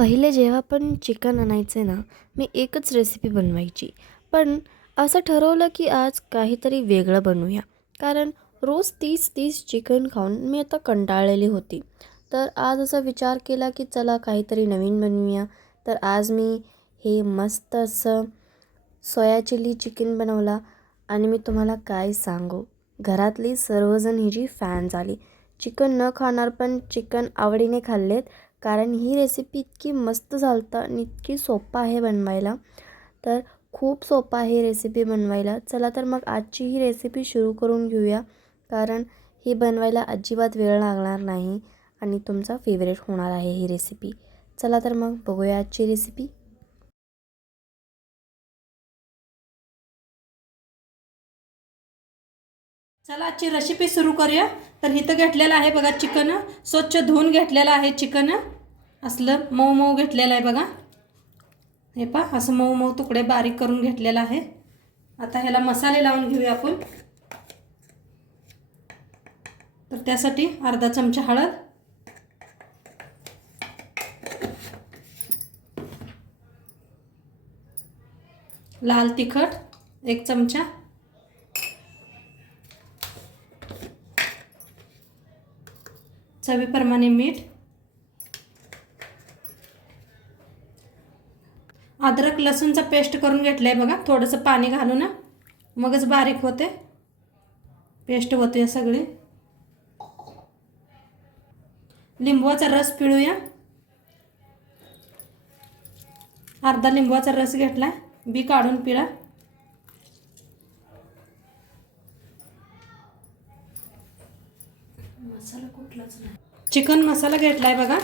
पहिले जेव्हा पण चिकन आणायचे ना मी एकच रेसिपी बनवायची. पण असं ठरवलं की आज काहीतरी वेगळं बनवूया. कारण रोज तीस तीस चिकन खाऊन मी आता कंटाळलेली होती. तर आज असा विचार केला की चला काहीतरी नवीन बनवूया. तर आज मी हे मस्त असं सोया चिली चिकन बनवला. आणि मी तुम्हाला काय सांगू? घरातली सर्वजण हिची फॅन झाली चिकन न खाणार पण चिकन आवडीने खाल्लेत. कारण ही रेसिपी इतकी मस्त झालतं आणि इतकी सोपं आहे बनवायला. तर खूप सोपं आहे रेसिपी बनवायला. चला तर मग आजची ही रेसिपी सुरू करून घेऊया. कारण ही बनवायला अजिबात वेळ लागणार नाही आणि तुमचा फेवरेट होणार आहे ही रेसिपी चला तर मग बघूया आजची रेसिपी चला आजची रेसिपी सुरू करूया. तर इथं घेतलेलं आहे बघा चिकन स्वच्छ धुवून घेतलेलं आहे चिकन असलं मऊ मऊ घेतलेलं आहे बघा. हे पा असं मऊ मऊ तुकडे बारीक करून घेतलेलं आहे. आता ह्याला मसाले लावून घेऊया आपण. तर त्यासाठी अर्धा चमचा हळद. लाल तिखट एक चमचा. चवीप्रमाणे मीठ अद्रक लसूणचा पेस्ट करून घेतलाय आहे बघा. थोडंसं पाणी घालू ना मगच बारीक होते. पेस्ट होते सगळी. लिंबूचा रस पिळूया. अर्धा लिंबूचा रस घेतला बी काढून पिळा. मसाला कुठलाच नाही. चिकन मसाला घेतला आहे बघा.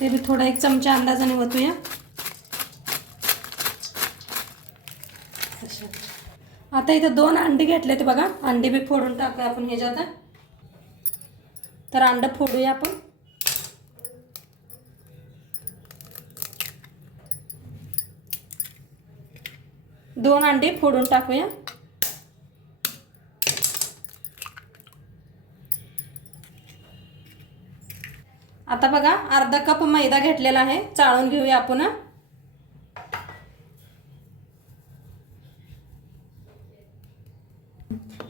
ते बी थोडा एक चमचा अंदाजाने ओतूया आता इथं दोन अंडी घेतले ते बघा. अंडी बी फोडून टाकूया आपण ह्याच्यात. तर अंडं फोडूया आपण. दोन अंडी फोडून टाकूया. आता बघा अर्धा कप मैदा घेतलेला आहे. चाळून घेऊया आपण.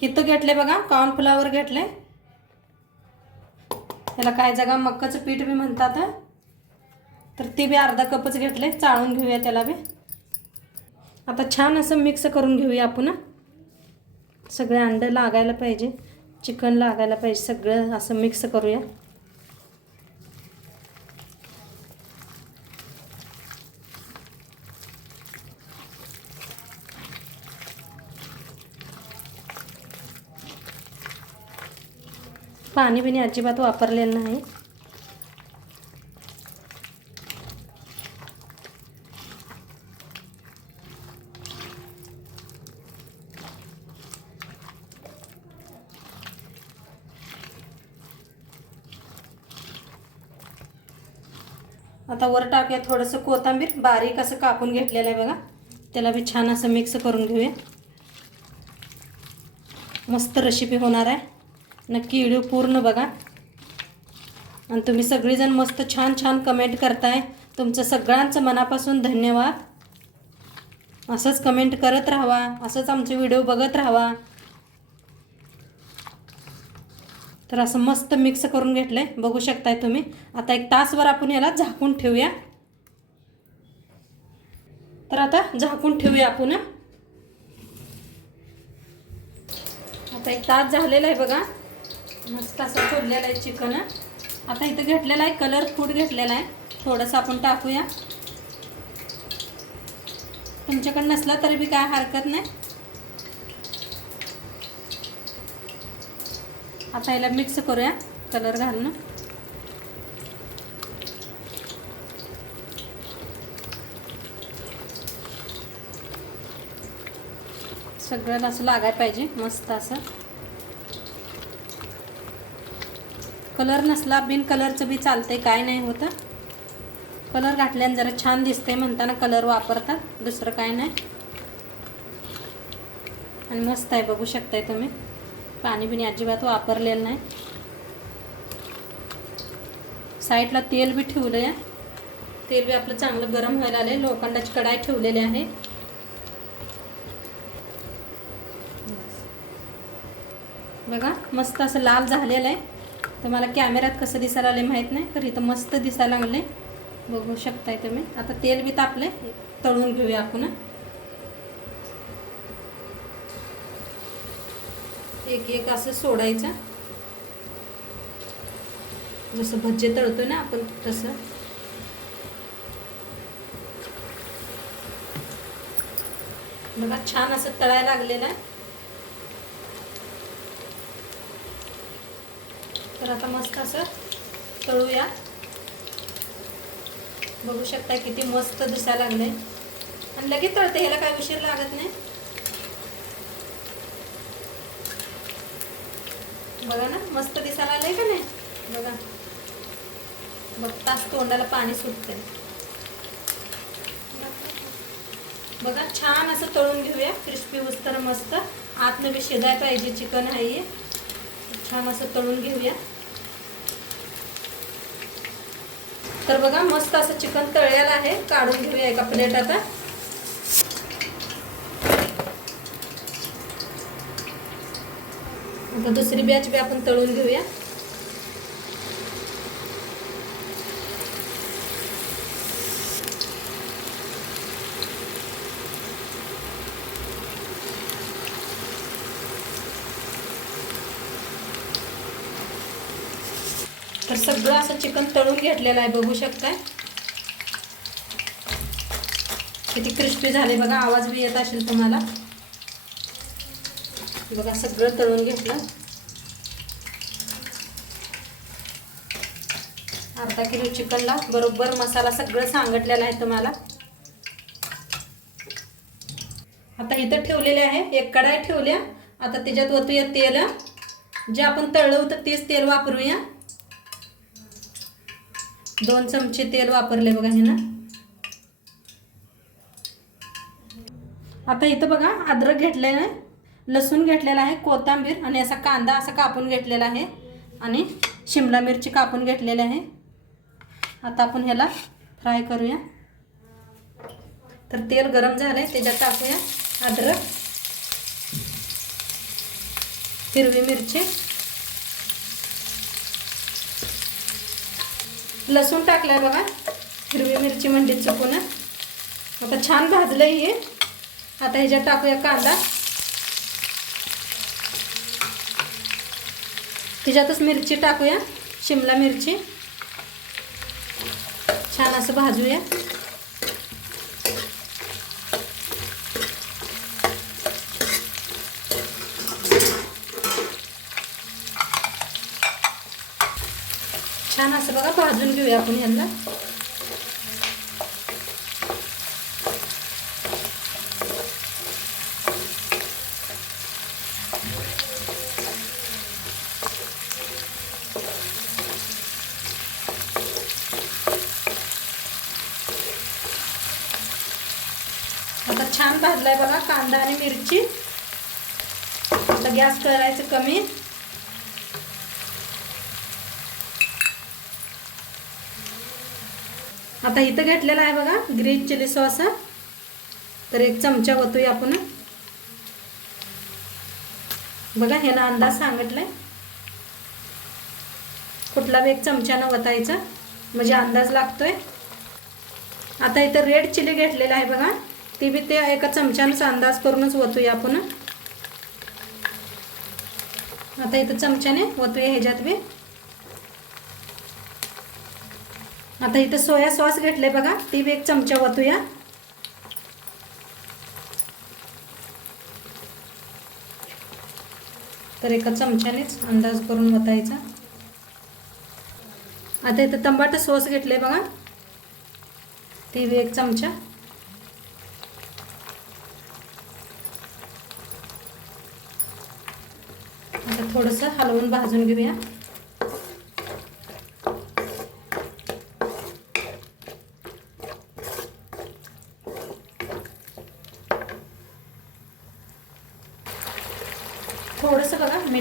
इथं घेतले बघा कॉर्नफ्लावर घेतले. त्याला काय जागा मक्काचं पीठ बी म्हणतात तर ते बी अर्धा कपच घेतले चाळून घेऊया त्याला बी. आता छान असं मिक्स करून घेऊया आपण सगळे अंडं लागायला पाहिजे चिकन लागायला पाहिजे सगळं असं मिक्स करूया. पाणी बिणी अजिबात वापरलेलं नाही. आता वर टाकूया थोडंसं कोथिंबीर. बारीक असं कापून घेतलेलं आहे बघा. त्याला बी छान असं मिक्स करून घेऊया. मस्त रेसिपी होणार आहे. नक्की व्हिडिओ पूर्ण बघा. आणि तुम्ही सगळीजण मस्त छान छान कमेंट करताय. तुमचं सगळ्यांचं मनापासून धन्यवाद. असंच कमेंट करत राहावा. असंच आमचे व्हिडिओ बघत राहावा. तर असं मस्त मिक्स करून घेतलं आहे बघू शकताय तुम्ही. आता एक तासभर आपण याला झाकून ठेवूया. तर आता झाकून ठेवूया आपण. आता एक तास झालेला आहे बघा. मस्त असं सोडलेलं आहे चिकन. आता इथं घेतलेलं आहे कलर फूड घेतलेला आहे. थोडंसं आपण टाकूया. तुमच्याकडे नसला तरी बी काय हरकत नाही. आता याला मिक्स करूया कलर घालणं. सगळ्याला असं लागायला पाहिजे मस्त असं. कलर नसला बिन कलरचं बी चालते काय नाही होतं. कलर घातल्यानं जरा छान दिसते म्हणताना कलर वापरतात दुसरं काय नाही. आणि मस्त आहे बघू शकताय तुम्ही. पाणी बिणी अजिबात वापरलेलं नाही. साईडला तेल बी ठेवलं आहे तेल बी आपलं चांगलं गरम व्हायला आले लोखंडाची कढाई ठेवलेली आहे. बघा मस्त असं लाल झालेलं आहे. तर मला कॅमेऱ्यात कसं दिसायला आले माहीत नाही तर इथं मस्त दिसायला लागले बघू शकताय तुम्ही. आता तेल बी तापले तळून घेऊया आपण. एक एक असं सोडायचं. जसं भज्जे तळतोय ना आपण तसं. बघा छान असं तळायला लागलेलं आहे. तर आता मस्त असं तळूया. बघू शकता किती मस्त दिसायला लागले आणि लगेच तळते ह्याला काय उशीर लागत नाही. बघा ना मस्त दिसायला आलंय का नाही? बघा. बघताच तोंडाला पाणी सुटतंय. बघा छान असं तळून घेऊया. क्रिस्पी उस्तर मस्त. आतनं बी शिजाय पाहिजे चिकन आहे छान असं तळून घेऊया. तर बघा मस्त असं चिकन तळलेलं आहे. काढून घेऊया एका प्लेट आता. दुसरी बॅच बी आपण तळून घेऊया. तर सगळं असं चिकन तळून घेतलेलं आहे बघू शकताय. किती क्रिस्पी झाले बघा आवाज बी येत असेल तुम्हाला. बघा सगळं तळून घेतलं. अर्धा किलो चिकनला बरोबर मसाला सगळं सांगितलेला आहे तुम्हाला. आता इथं ठेवलेले आहे एक कढाई ठेवल्या. आता त्याच्यात ओतूया तेल. जे आपण तळलं होतं तेच तेल वापरूया. दोन चमचे तेल वापरले बघा हे ना. आता इथं बघा अद्रक घेतलेलं आहे लसूण घेतलेला आहे कोथिंबीर आणि असा कांदा असा कापून घेतलेला आहे आणि शिमला मिरची कापून घेतलेली आहे. आता आपण ह्याला फ्राय करूया. तर तेल गरम झालं आहे त्याच्यात टाकूया अद्रक हिरवी मिरची. लसूण टाकलाय बघा. हिरवी मिरची म्हणजे चुकून. आता छान भाजलं हे. आता ह्याच्यात टाकूया कांदा. त्याच्यातच मिरची टाकूया. शिमला मिरची. छान असं भाजूया. छान असं बघा भाजून घेऊया आपण यांना आता छान भाजलाय बघा कांदा आणि मिरची. आता गॅस करायचं कमी. आता इथं घेतलेला आहे बघा ग्रीन चिली सॉस तर एक चमचा होतोय आपण. बघा ह्यानं अंदाज सांगितलाय. कुठला बी एक चमच्यानं वतायचा म्हणजे अंदाज लागतोय. आता इथं रेड चिली घेतलेला आहे बघा. ती बी ते एका चमच्यानंच अंदाज करूनच वतूय आपण. आता इथं चमच्याने वतूया ह्याच्यात बी. आता इथं सोया सॉस घेतले बघा ती एक चमचा वतूया. तर एका चमच्यानेच अंदाज करून वतायचा. आता इथं टमाटर सॉस घेतले बघा. ती एक चमचा. आता थोडंसं हलवून भाजून घेऊया.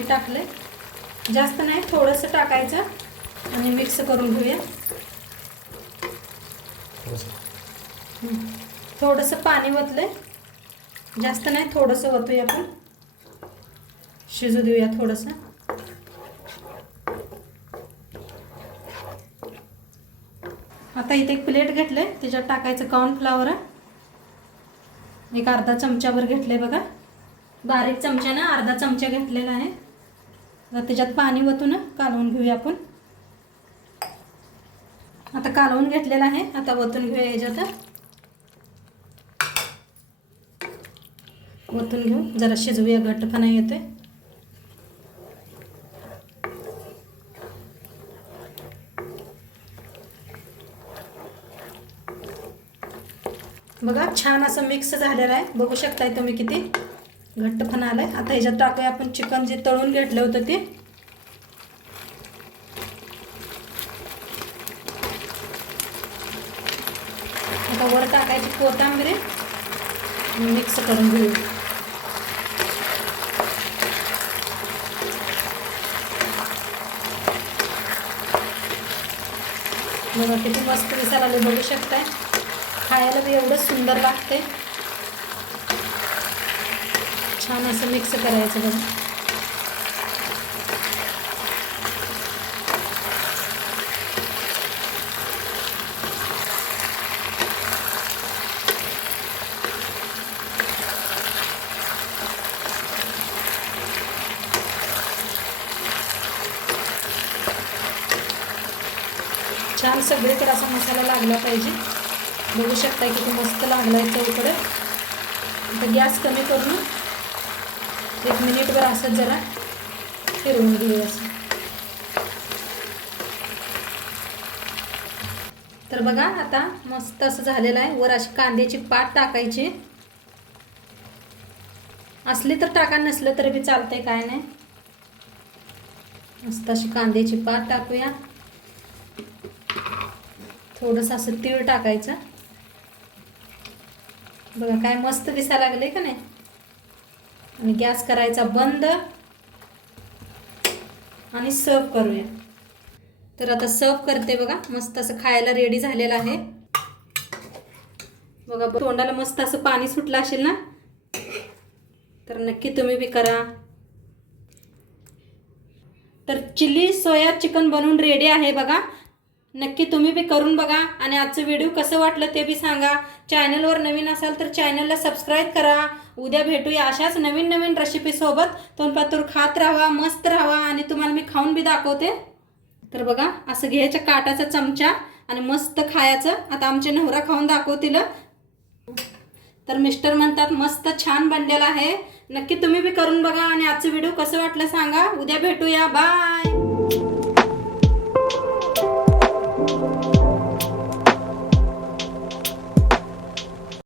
टाकलं जास्त नाही थोडंसं टाकायचं आणि मिक्स करून घेऊया. थोडंसं पाणी ओतलंय जास्त नाही थोडंसं ओतूया आपण. शिजू देऊया थोडंसं. आता इथे एक प्लेट घेतलंय त्याच्यात टाकायचं कॉर्नफ्लावर एक अर्धा चमच्यावर घेतलंय बघा. बारीक चमच्यानं अर्धा चमचा घेतलेला आहे. आता त्याच्यात पाणी वतून कालवून घेऊया आपण. आता कालवून घेतलेलं आहे आता वतून घेऊया याच्यात वतून घेऊ जरा शिजवूया घट्टपणा येतोय बघा छान असं मिक्स झालेलं आहे. बघू शकताय तुम्ही किती? घट्टपणा आलाय. आता ह्याच्यात टाकूया आपण चिकन जे तळून घेतलं होतं ते. आता वर टाकायची कोथिंबीर मिक्स करून घेऊ. बघा किती मस्त दिसायला बघू शकताय. खायला बी एवढं सुंदर लागते छान असं मिक्स करायचं बघा. छान सगळीकडे असा मसाला लागला पाहिजे. बघू शकता किती मस्त लागला आहे चौकडे आता गॅस कमी करून एक मिनिटभर असं जरा फिरवून घेऊ असं. तर बघा आता मस्त असं झालेलं आहे. वर अशी कांद्याची पात टाकायची. असली तर टाका नसलं तरी बी चालतंय काय नाही. मस्त अशी कांद्याची पात टाकूया. थोडंसं असं तीळ टाकायचं. बघा काय मस्त दिसायला लागले का नाही? आणि गॅस करायचा बंद. आणि सर्व करूया. तर आता सर्व करते बघा. मस्त असं खायला रेडी झालेलं आहे. बघा तोंडाला मस्त असं पाणी सुटलं असेल ना? तर नक्की तुम्ही बी करा. तर चिल्ली सोया चिकन बनवून रेडी आहे बघा. नक्की तुम्ही बी करून बघा. आणि आजचं व्हिडिओ कसं वाटलं ते बी सांगा. चॅनलवर नवीन असाल तर चॅनलला सबस्क्राईब करा. उद्या भेटूया अशाच नवीन नवीन रेसिपीसोबत तोंडपातूर खात राहा मस्त राहा आणि तुम्हाला मी खाऊन बी दाखवते. तर बघा असं घ्यायचं काटाचा चमचा आणि मस्त खायचं. आता आमचे नवरा खाऊन दाखवतील. तर मिस्टर म्हणतात मस्त छान बनलेला आहे. नक्की तुम्ही बी करून बघा आणि आजचं व्हिडिओ कसं वाटलं सांगा. उद्या भेटूया. बाय